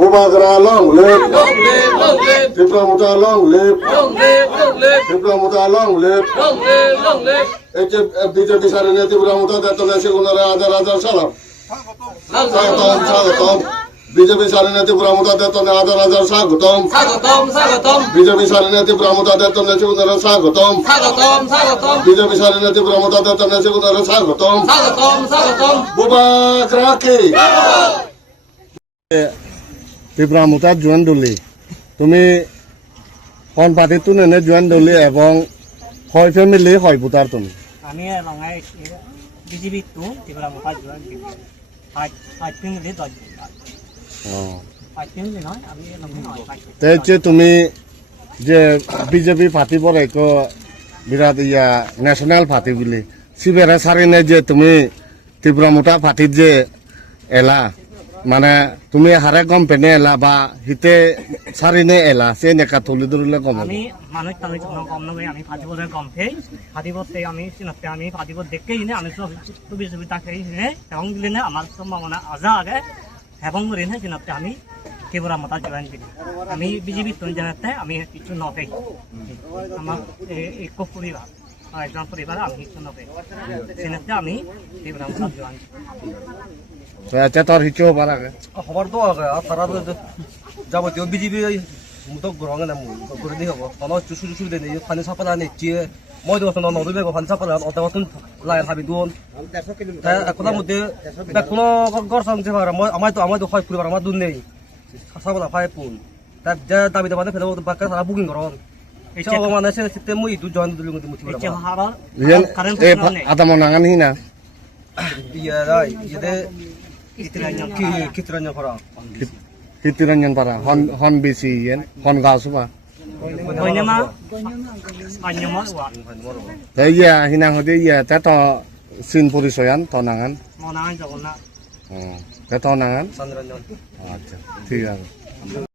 Bubagra long live. Diplomata long live. Diplomata long live. BJP সারিনে Diplomata দেতনে সেগুনরে হাজার হাজার সালাম। স্বাগতম। BJP সারিনে Diplomata দেতনে হাজার হাজার স্বাগতম। BJP সারিনে Diplomata দেতনে সেগুনরে স্বাগতম। BJP সারিনে Diplomata দেতনে সেগুনরে স্বাগতম। Bubagra কি Diplomata জয়েন দলি তুমি কোন পার্টি তুনে জয়েন দলি এবং হয় ফ্যামিলি হয় ভোটার তুমি আমি লঙ্গাই বিজেপি তো Diplomata জয়েন দিই আই ফ্যামিলি দল আই ফ্যামিলি নয় আমি লঙ্গাই যে তুমি যে বিজেপি পার্টি বলে কো বিরাট ইয়া ন্যাশনাল পার্টি বলি সিবেরা সারিনে যে তুমি Diplomata পার্টি যে এলা মানে তুমি হারে গম পেনে এলা বা হিতে সারিনে এলা সে নেকা তুলি ধরলে গম আমি মানুষ তামি গম নবে আমি ফাদিবলে গম ফে ফাদিবতে আমি সিনতে আমি ফাদিবত দেখকেই নে আমি তো বিজেপি তাকেই নে এবং দিলে আমার সম্ভাবনা আজা আগে এবং মরে না সিনতে আমি Diplomata জয়েন দিই আমি বিজেপি তো জানাতে আমি কিছু নবে আমার এক পরিবার একজন পরিবার আমি কিছু নবে সিনতে আমি Diplomata জয়েন আচ্ছা তোর হিচো পারাগে খবর তো আগে আর তারা তো যাবতীয় বিজেপি মুতো গ্রহণ না করে দি হবো তখন চুসু চুসু দে নেই ফানি সাপালা নেচি মই দো তখন নদুবে ফানি সাপালা অত অতন লাই হাবি দুন তা একলা মধ্যে কোনো গর সংজে পারে মই আমায় তো হয় পরিবার আমার দুন নেই সাপালা ফাই পুন তা যা দাবি দাবানে ফেলে বাক্কা তারা বুকিং করন এটা মানে সে সিস্টেম মই দু জয়েন দিলুম মুতি এটা হারা কারেন্ট এ আদাম নাগান হিনা ইয়া রাই ইদে কিতরাnya kora Kitiranyan para hon bisi yen hon gasuba Banyama Banyama wa iya hinang hode iya ta sin purisoyan tonangan Monangan jagonna ta tonangan sanranyon acha ঠিক আছে